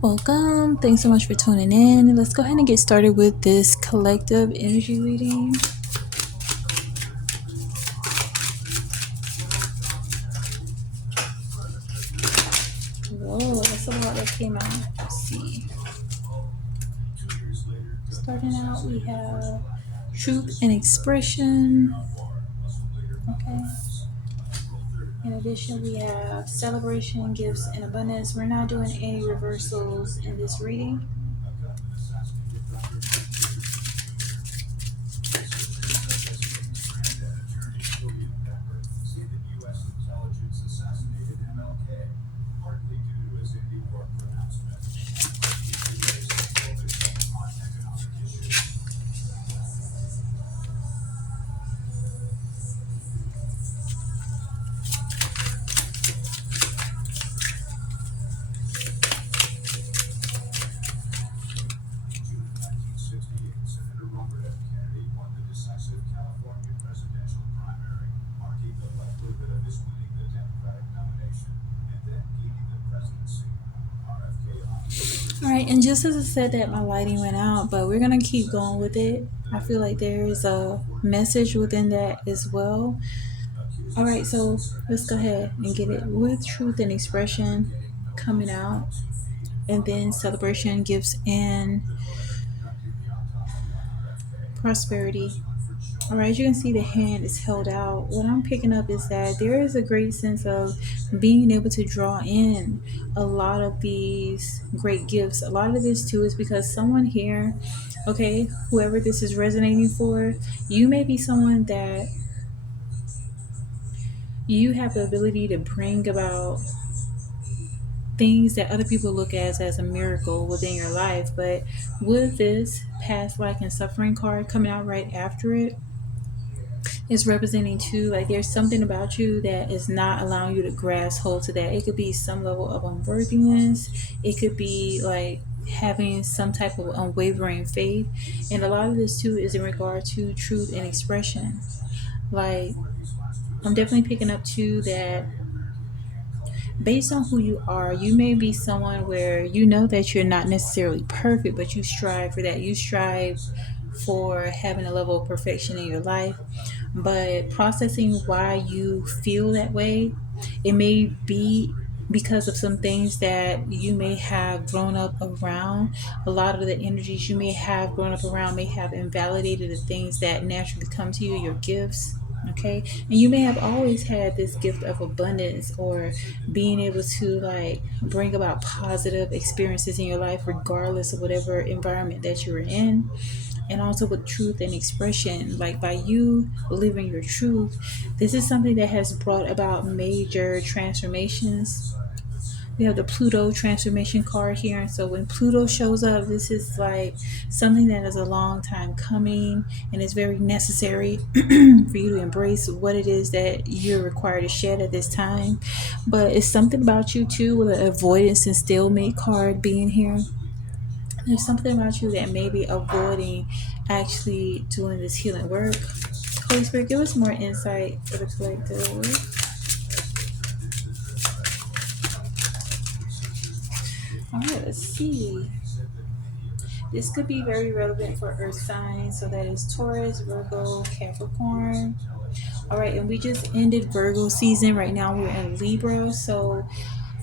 Welcome. Thanks so much for tuning in. Let's go ahead and get started with this collective energy reading. Whoa, that's a lot that came out. Let's see. Starting out, we have truth and expression. Okay. In addition, we have celebration, gifts, and abundance. We're not doing any reversals in this reading. All right, and just as I said that my lighting went out, but we're gonna keep going with it. I feel like there is a message within that as well. All right, so let's go ahead and get it with truth and expression coming out, and then celebration, gifts, and prosperity. All right, as you can see, the hand is held out. What I'm picking up is that there is a great sense of being able to draw in a lot of these great gifts. A lot of this, too, is because someone here, okay, whoever this is resonating for, you may be someone that you have the ability to bring about things that other people look at as a miracle within your life. But with this past life and suffering card coming out right after it, it's representing too, like there's something about you that is not allowing you to grasp hold to that. It could be some level of unworthiness. It could be like having some type of unwavering faith. And a lot of this too is in regard to truth and expression. Like I'm definitely picking up too that based on who you are, you may be someone where you know that you're not necessarily perfect, but you strive for that. You strive for having a level of perfection in your life. But processing why you feel that way, it may be because of some things that you may have grown up around. A lot of the energies you may have grown up around may have invalidated the things that naturally come to you, your gifts. Okay, and you may have always had this gift of abundance or being able to like bring about positive experiences in your life regardless of whatever environment that you're in. And also with truth and expression, like by you living your truth, this is something that has brought about major transformations. We have the Pluto transformation card here, and so when Pluto shows up, this is like something that is a long time coming, and it's very necessary for you to embrace what it is that you're required to shed at this time. But it's something about you too, with the avoidance and stalemate card being here. There's something about you that may be avoiding actually doing this healing work. Holy Spirit, give us more insight for the collective. All right, let's see. This could be very relevant for earth signs, so that is Taurus, Virgo, Capricorn. All right, and we just ended Virgo season. Right now we're in Libra. So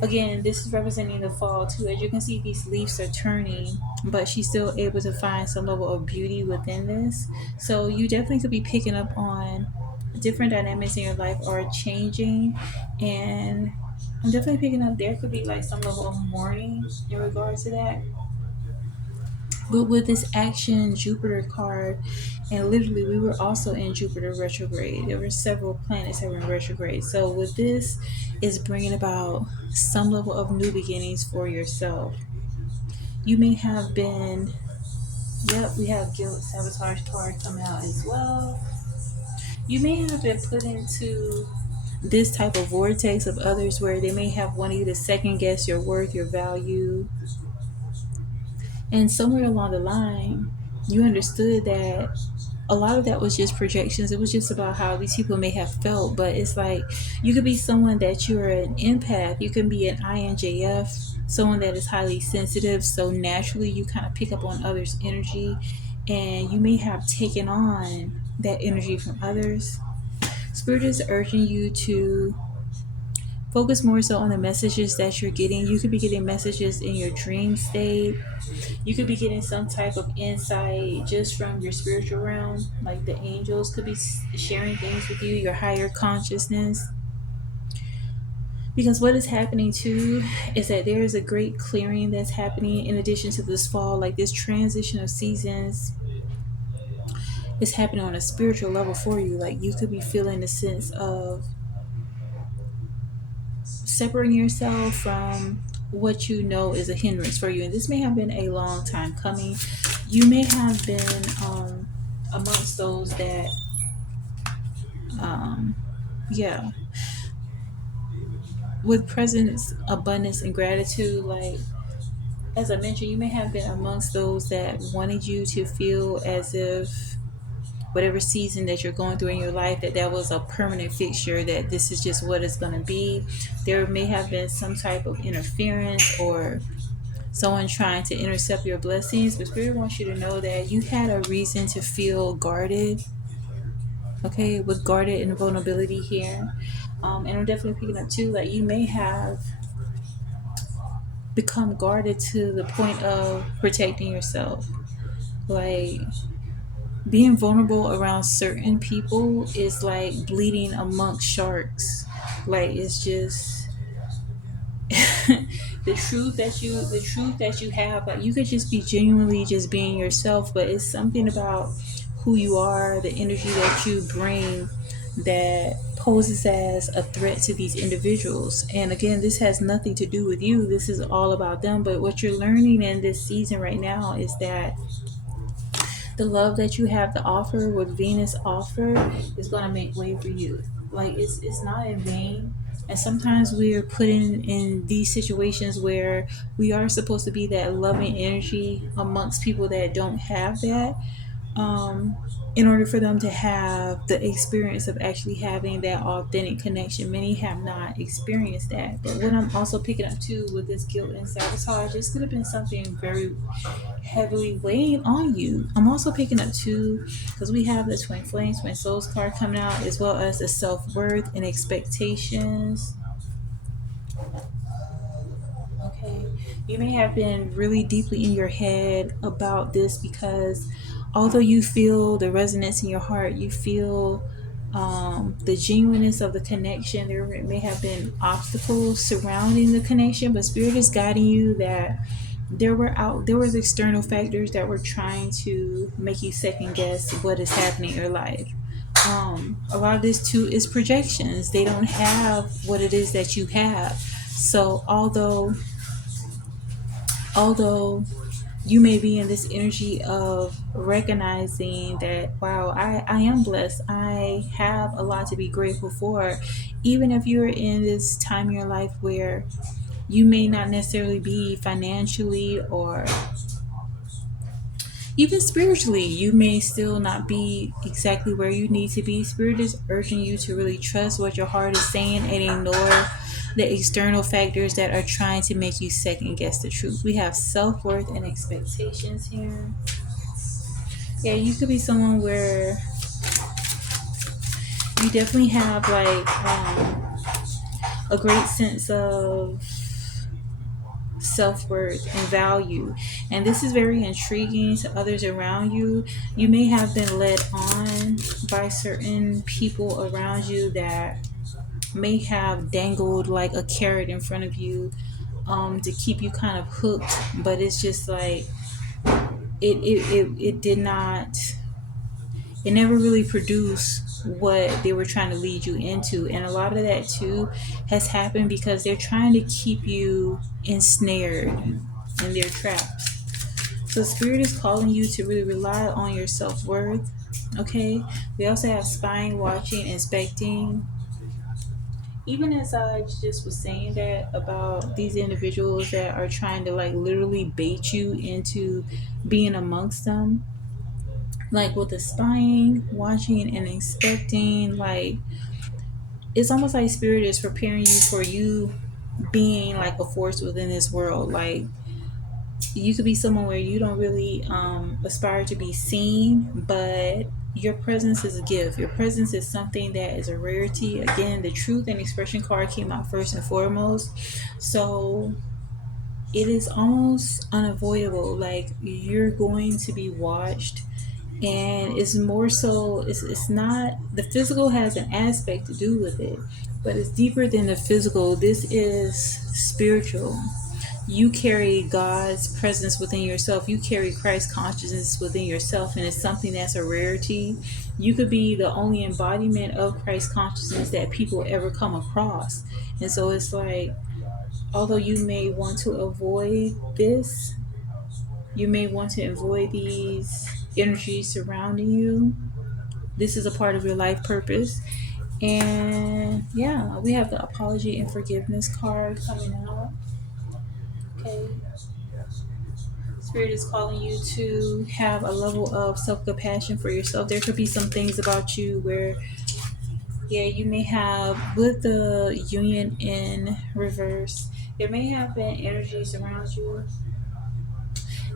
again, this is representing the fall too. As you can see, these leaves are turning, but she's still able to find some level of beauty within this. So you definitely could be picking up on different dynamics in your life are changing, and I'm definitely picking up there could be like some level of mourning in regards to that. But with this action Jupiter card, and literally we were also in Jupiter retrograde. There were several planets that were in retrograde. So with this is bringing about some level of new beginnings for yourself. You may have been, yep, we have guilt sabotage card coming out as well. You may have been put into this type of vortex of others where they may have wanted you to second guess your worth, your value, and somewhere along the line, you understood that a lot of that was just projections. It was just about how these people may have felt. But it's like you could be someone that you're an empath, you can be an INJF, someone that is highly sensitive. So naturally, you kind of pick up on others' energy, and you may have taken on that energy from others. Spirit is urging you to focus more so on the messages that you're getting. You could be getting messages in your dream state. You could be getting some type of insight just from your spiritual realm. Like the angels could be sharing things with you, your higher consciousness. Because what is happening too is that there is a great clearing that's happening in addition to this fall. Like this transition of seasons is happening on a spiritual level for you. Like you could be feeling a sense of separating yourself from what you know is a hindrance for you. And this may have been a long time coming. You may have been amongst those that, um, yeah, with presence, abundance, and gratitude. Like, as I mentioned, you may have been amongst those that wanted you to feel as if whatever season that you're going through in your life, that was a permanent fixture, that this is just what it's going to be. There may have been some type of interference or someone trying to intercept your blessings, but Spirit wants you to know that you had a reason to feel guarded, okay, with guarded and vulnerability here. And I'm definitely picking up too, like you may have become guarded to the point of protecting yourself. Like being vulnerable around certain people is like bleeding amongst sharks. Like it's just the truth that you have. Like you could just be genuinely just being yourself, but it's something about who you are, the energy that you bring, that poses as a threat to these individuals. And again, this has nothing to do with you, this is all about them. But what you're learning in this season right now is that the love that you have to offer, what Venus offer, is going to make way for you. Like it's not in vain. And sometimes we are put in these situations where we are supposed to be that loving energy amongst people that don't have that, um, in order for them to have the experience of actually having that authentic connection. Many have not experienced that. But what I'm also picking up too with this guilt and sabotage, this could have been something very heavily weighing on you. I'm also picking up too, because we have the twin flames, twin souls card coming out, as well as the self-worth and expectations. Okay, you may have been really deeply in your head about this, because although you feel the resonance in your heart, you feel the genuineness of the connection, there may have been obstacles surrounding the connection, but Spirit is guiding you that there was external factors that were trying to make you second guess what is happening in your life. A lot of this too is projections. They don't have what it is that you have. So although you may be in this energy of recognizing that, wow, I am blessed, I have a lot to be grateful for, even if you're in this time in your life where you may not necessarily be financially or even spiritually, you may still not be exactly where you need to be. Spirit is urging you to really trust what your heart is saying and ignore the external factors that are trying to make you second guess the truth. We have self-worth and expectations here. Yeah, you could be someone where you definitely have like a great sense of self-worth and value, and this is very intriguing to others around you. You may have been led on by certain people around you that may have dangled like a carrot in front of you, to keep you kind of hooked, but it's just like it did not, it never really produced what they were trying to lead you into. And a lot of that too has happened because they're trying to keep you ensnared in their traps. So Spirit is calling you to really rely on your self-worth. Okay, we also have spying, watching, inspecting. Even as I just was saying that about these individuals that are trying to like literally bait you into being amongst them, Like with the spying, watching, and inspecting, like it's almost like spirit is preparing you for you being like a force within this world. Like you could be someone where you don't really aspire to be seen, but your presence is a gift. Your presence is something that is a rarity. Again, the truth and expression card came out first and foremost. So it is almost unavoidable. Like you're going to be watched, and it's more so it's not the physical has an aspect to do with it, but it's deeper than the physical. This is spiritual. You carry God's presence within yourself. You carry Christ consciousness within yourself, and it's something that's a rarity. You could be the only embodiment of Christ consciousness that people ever come across. And so it's like, although you may want to avoid this, you may want to avoid these energies surrounding you. This is a part of your life purpose. And yeah, we have the apology and forgiveness card coming out. Okay. Spirit is calling you to have a level of self compassion for yourself. There could be some things about you where, yeah, you may have, with the union in reverse, there may have been energies around you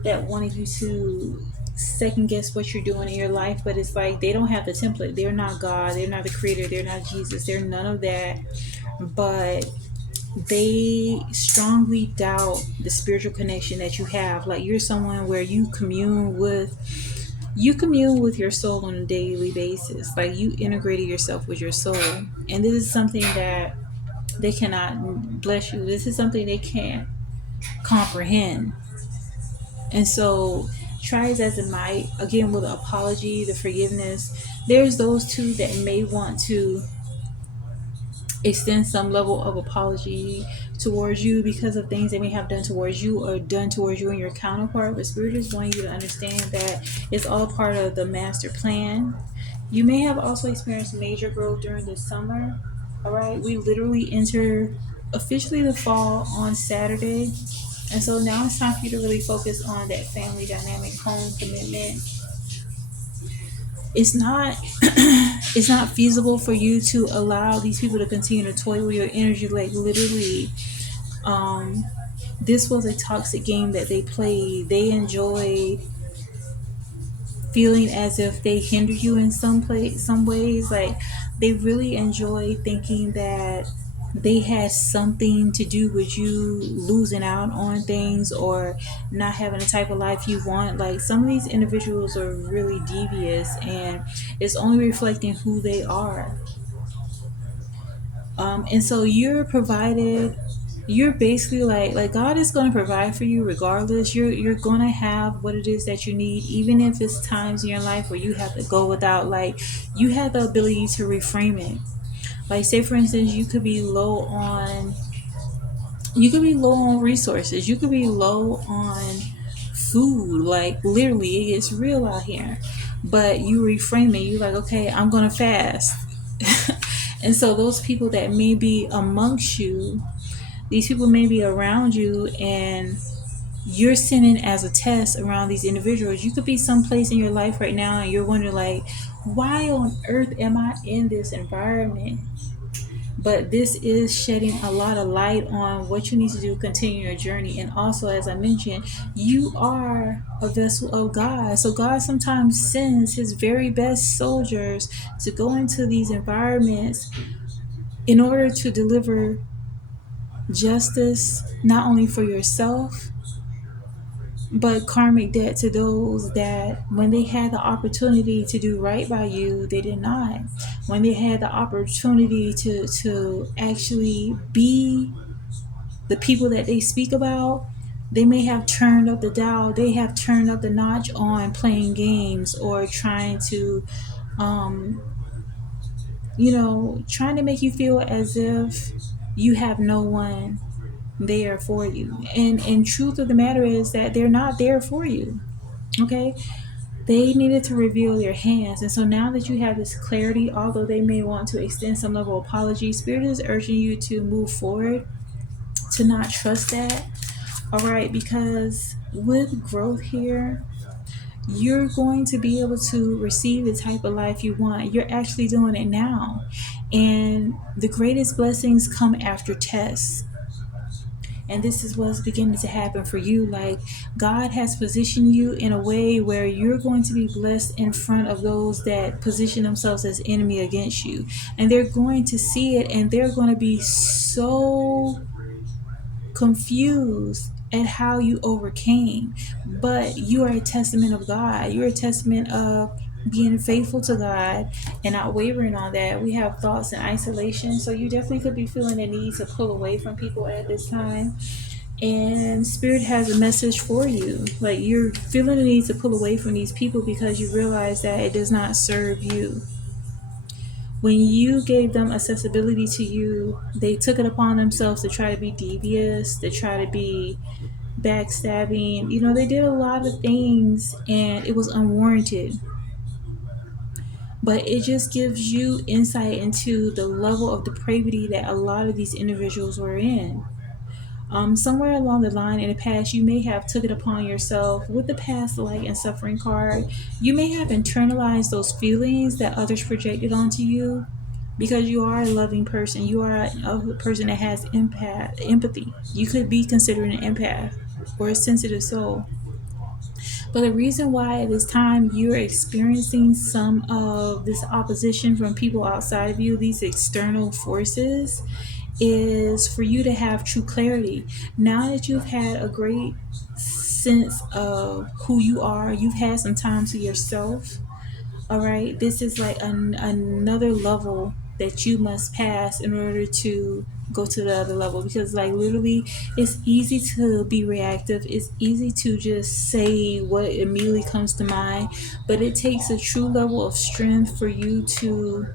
that wanted you to second guess what you're doing in your life, but it's like they don't have the template. They're not God, they're not the creator, they're not Jesus, they're none of that. But they strongly doubt the spiritual connection that you have. Like you're someone where you commune with your soul on a daily basis. Like you integrated yourself with your soul. And this is something that they cannot, bless you, this is something they can't comprehend. And so, try as it might, again, with the apology, the forgiveness, there's those two that may want to extend some level of apology towards you because of things they may have done towards you or done towards you and your counterpart. But Spirit is wanting you to understand that it's all part of the master plan. You may have also experienced major growth during the summer. All right, we literally enter officially the fall on Saturday. And so now it's time for you to really focus on that family dynamic, home commitment. It's not it's not feasible for you to allow these people to continue to toy with your energy. Like literally, um, this was a toxic game that they played. They enjoyed feeling as if they hinder you in some ways. Like they really enjoy thinking that they had something to do with you losing out on things or not having the type of life you want. Like some of these individuals are really devious, and it's only reflecting who they are. And so you're basically like God is going to provide for you regardless. You're going to have what it is that you need, even if it's times in your life where you have to go without. Like you have the ability to reframe it. Like say for instance, you could be low on resources, you could be low on food. Like literally it gets real out here, but you reframe it. You're like, okay, I'm going to fast. And so those people that may be amongst you, these people may be around you, and you're sending as a test around these individuals. You could be someplace in your life right now and you're wondering like, why on earth am I in this environment? But this is shedding a lot of light on what you need to do to continue your journey. And also, as I mentioned, you are a vessel of God. So God sometimes sends his very best soldiers to go into these environments in order to deliver justice, not only for yourself, but karmic debt to those that when they had the opportunity to do right by you, they did not. When they had the opportunity to actually be the people that they speak about, they may have turned up the dial, they have turned up the notch on playing games or trying to um trying to make you feel as if you have no one there for you. And truth of the matter is that they're not there for you. Okay, they needed to reveal their hands. And so now that you have this clarity, although they may want to extend some level of apology, Spirit is urging you to move forward, to not trust that. All right, because with growth here, you're going to be able to receive the type of life you want. You're actually doing it now. And the greatest blessings come after tests. And this is what's beginning to happen for you. Like, God has positioned you in a way where you're going to be blessed in front of those that position themselves as enemy against you. And they're going to see it, and they're going to be so confused at how you overcame. But you are a testament of God. You're a testament of being faithful to God and not wavering on that. We have thoughts in isolation, so you definitely could be feeling the need to pull away from people at this time. And Spirit has a message for you. Like, you're feeling the need to pull away from these people because you realize that it does not serve you. When you gave them accessibility to you, they took it upon themselves to try to be devious, to try to be backstabbing. They did a lot of things and it was unwarranted. But it just gives you insight into the level of depravity that a lot of these individuals were in. Somewhere along the line in the past, you may have took it upon yourself with the past light and suffering card. You may have internalized those feelings that others projected onto you because you are a loving person. You are a person that has empathy. You could be considered an empath or a sensitive soul. But the reason why at this time you're experiencing some of this opposition from people outside of you, these external forces, is for you to have true clarity. Now that you've had a great sense of who you are, you've had some time to yourself. All right, this is like another level that you must pass in order to go to the other level, because like literally it's easy to be reactive, it's easy to just say what immediately comes to mind, but it takes a true level of strength for you to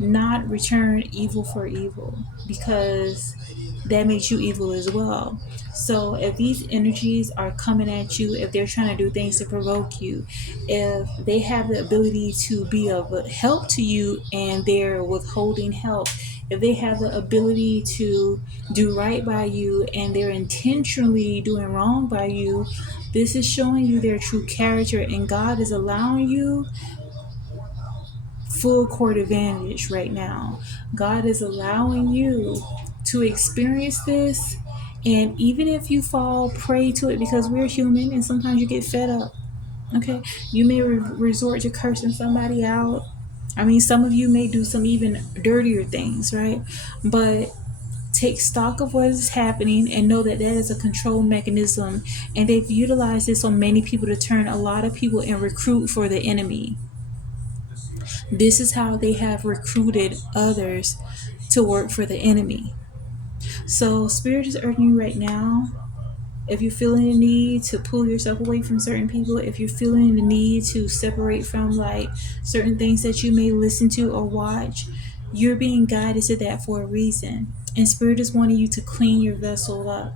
not return evil for evil, because that makes you evil as well. So if these energies are coming at you, if they're trying to do things to provoke you, if they have the ability to be of help to you and they're withholding help, if they have the ability to do right by you and they're intentionally doing wrong by you, this is showing you their true character, and God is allowing you full court advantage right now. God is allowing you to experience this. And even if you fall prey to it, because we're human and sometimes you get fed up, okay? You may resort to cursing somebody out. I mean, some of you may do some even dirtier things, right? But take stock of what is happening and know that that is a control mechanism. And they've utilized this on many people to turn a lot of people and recruit for the enemy. This is how they have recruited others to work for the enemy. So, Spirit is urging you right now. If you're feeling the need to pull yourself away from certain people, if you're feeling the need to separate from like certain things that you may listen to or watch, you're being guided to that for a reason. And Spirit is wanting you to clean your vessel up.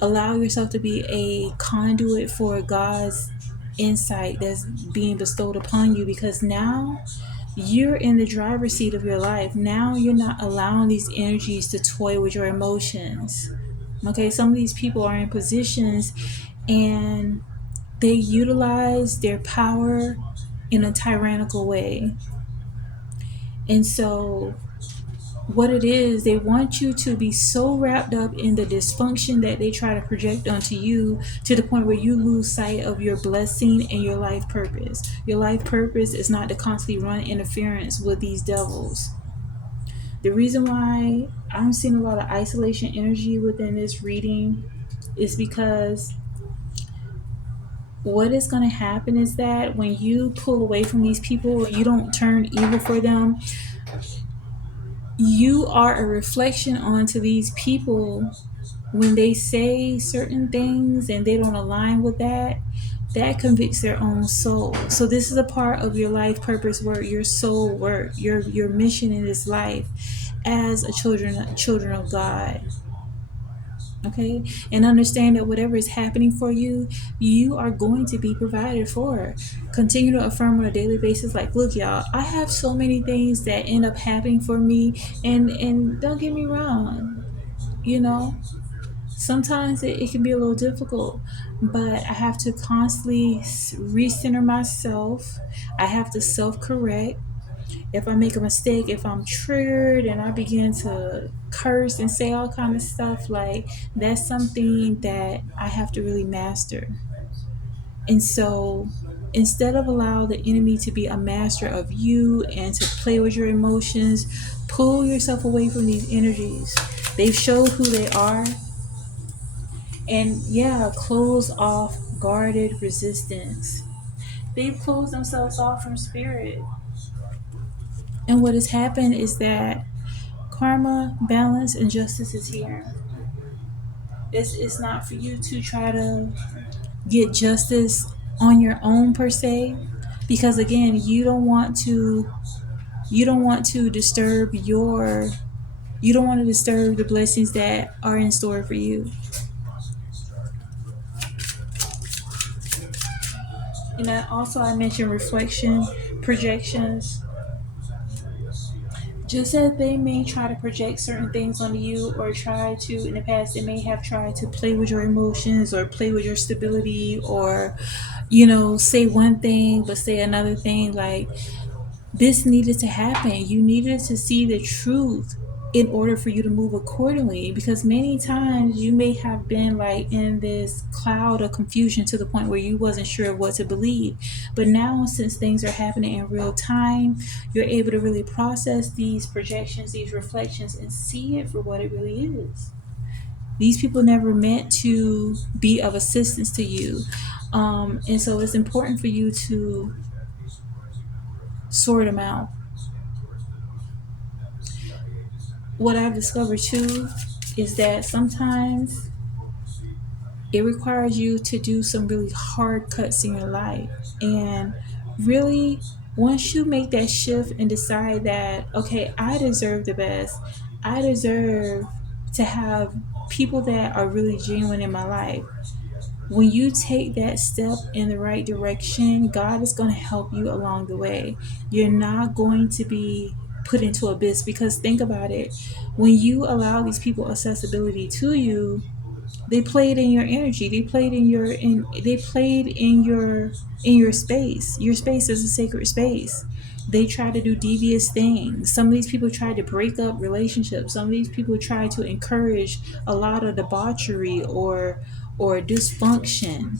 Allow yourself to be a conduit for God's insight that's being bestowed upon you, because now you're in the driver's seat of your life. Now you're not allowing these energies to toy with your emotions. Okay, some of these people are in positions and they utilize their power in a tyrannical way. And so what it is, they want you to be so wrapped up in the dysfunction that they try to project onto you, to the point where you lose sight of your blessing and your life purpose. Your life purpose is not to constantly run interference with these devils. The reason why I'm seeing a lot of isolation energy within this reading is because what is going to happen is that when you pull away from these people, you don't turn evil for them, you are a reflection onto these people. When they say certain things and they don't align with that, that convicts their own soul. So this is a part of your life purpose work, your soul work, your mission in this life as a children of God. Okay, and understand that whatever is happening for you, you are going to be provided for. Continue to affirm on a daily basis, like, look, y'all, I have so many things that end up happening for me, and don't get me wrong, you know, sometimes it can be a little difficult, but I have to constantly recenter myself. I have to self correct. If I make a mistake, if I'm triggered and I begin to curse and say all kind of stuff, like that's something that I have to really master. And so instead of allow the enemy to be a master of you and to play with your emotions, pull yourself away from these energies. They've showed who they are. And yeah, close off guarded resistance. They've closed themselves off from spirit. And what has happened is that karma, balance, and justice is here. It's not for you to try to get justice on your own per se, because again, you don't want to disturb the blessings that are in store for you. And I mentioned reflection, projections. Just as they may try to project certain things onto you, or try to, in the past, they may have tried to play with your emotions or play with your stability, or, say one thing but say another thing. Like, this needed to happen. You needed to see the truth in order for you to move accordingly, because many times you may have been like in this cloud of confusion to the point where you wasn't sure what to believe. But now, since things are happening in real time, you're able to really process these projections, these reflections, and see it for what it really is. These people never meant to be of assistance to you. And so it's important for you to sort them out. What I've discovered too is that sometimes it requires you to do some really hard cuts in your life. And really, once you make that shift and decide that, okay, I deserve the best, I deserve to have people that are really genuine in my life. When you take that step in the right direction, God is going to help you along the way. You're not going to be put into abyss, because think about it. When you allow these people accessibility to you, they played in your energy. They played in your space. Your space is a sacred space. They try to do devious things. Some of these people try to break up relationships. Some of these people try to encourage a lot of debauchery or dysfunction.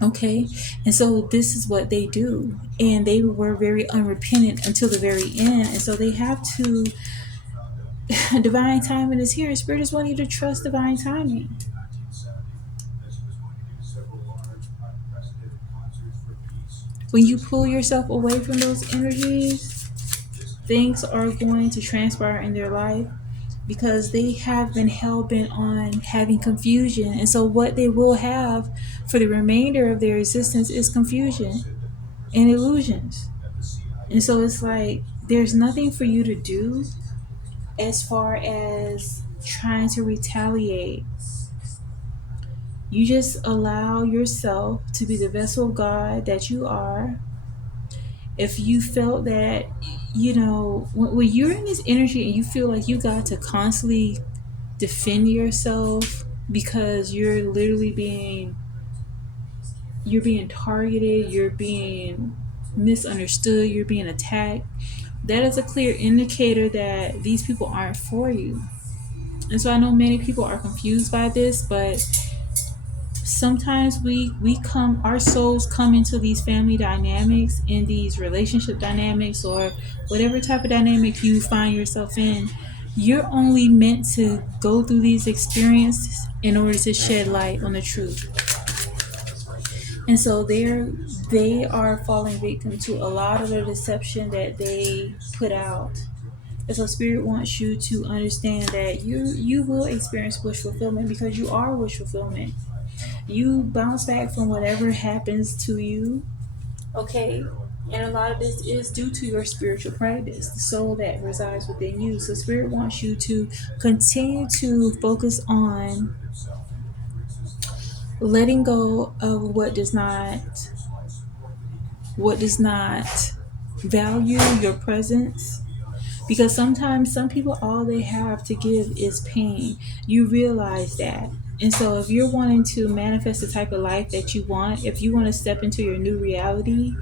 Okay, and so this is what they do, and they were very unrepentant until the very end, and so they have to. Divine timing is here, and Spirit is wanting you to trust divine timing. When you pull yourself away from those energies, things are going to transpire in their life, because they have been hell bent on having confusion. And so, what they will have for the remainder of their existence is confusion and illusions. And so, it's like there's nothing for you to do as far as trying to retaliate. You just allow yourself to be the vessel of God that you are. If you felt that, when you're in this energy and you feel like you got to constantly defend yourself, because you're being targeted, you're being misunderstood, you're being attacked, that is a clear indicator that these people aren't for you. And so I know many people are confused by this, but sometimes we come our souls come into these family dynamics, in these relationship dynamics, or whatever type of dynamic you find yourself in. You're only meant to go through these experiences in order to shed light on the truth. And so they are falling victim to a lot of the deception that they put out. And so Spirit wants you to understand that you will experience wish fulfillment, because you are wish fulfillment. You bounce back from whatever happens to you, okay? And a lot of this is due to your spiritual practice, the soul that resides within you. So Spirit wants you to continue to focus on letting go of what does not value your presence. Because sometimes some people, all they have to give is pain. You realize that. And so, if you're wanting to manifest the type of life that you want, if you want to step into your new reality,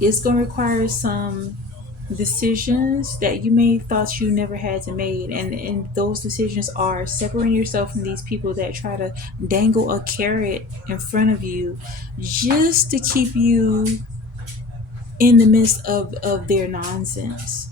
it's going to require some decisions that you may thought you never had to make. And those decisions are separating yourself from these people that try to dangle a carrot in front of you just to keep you in the midst of their nonsense.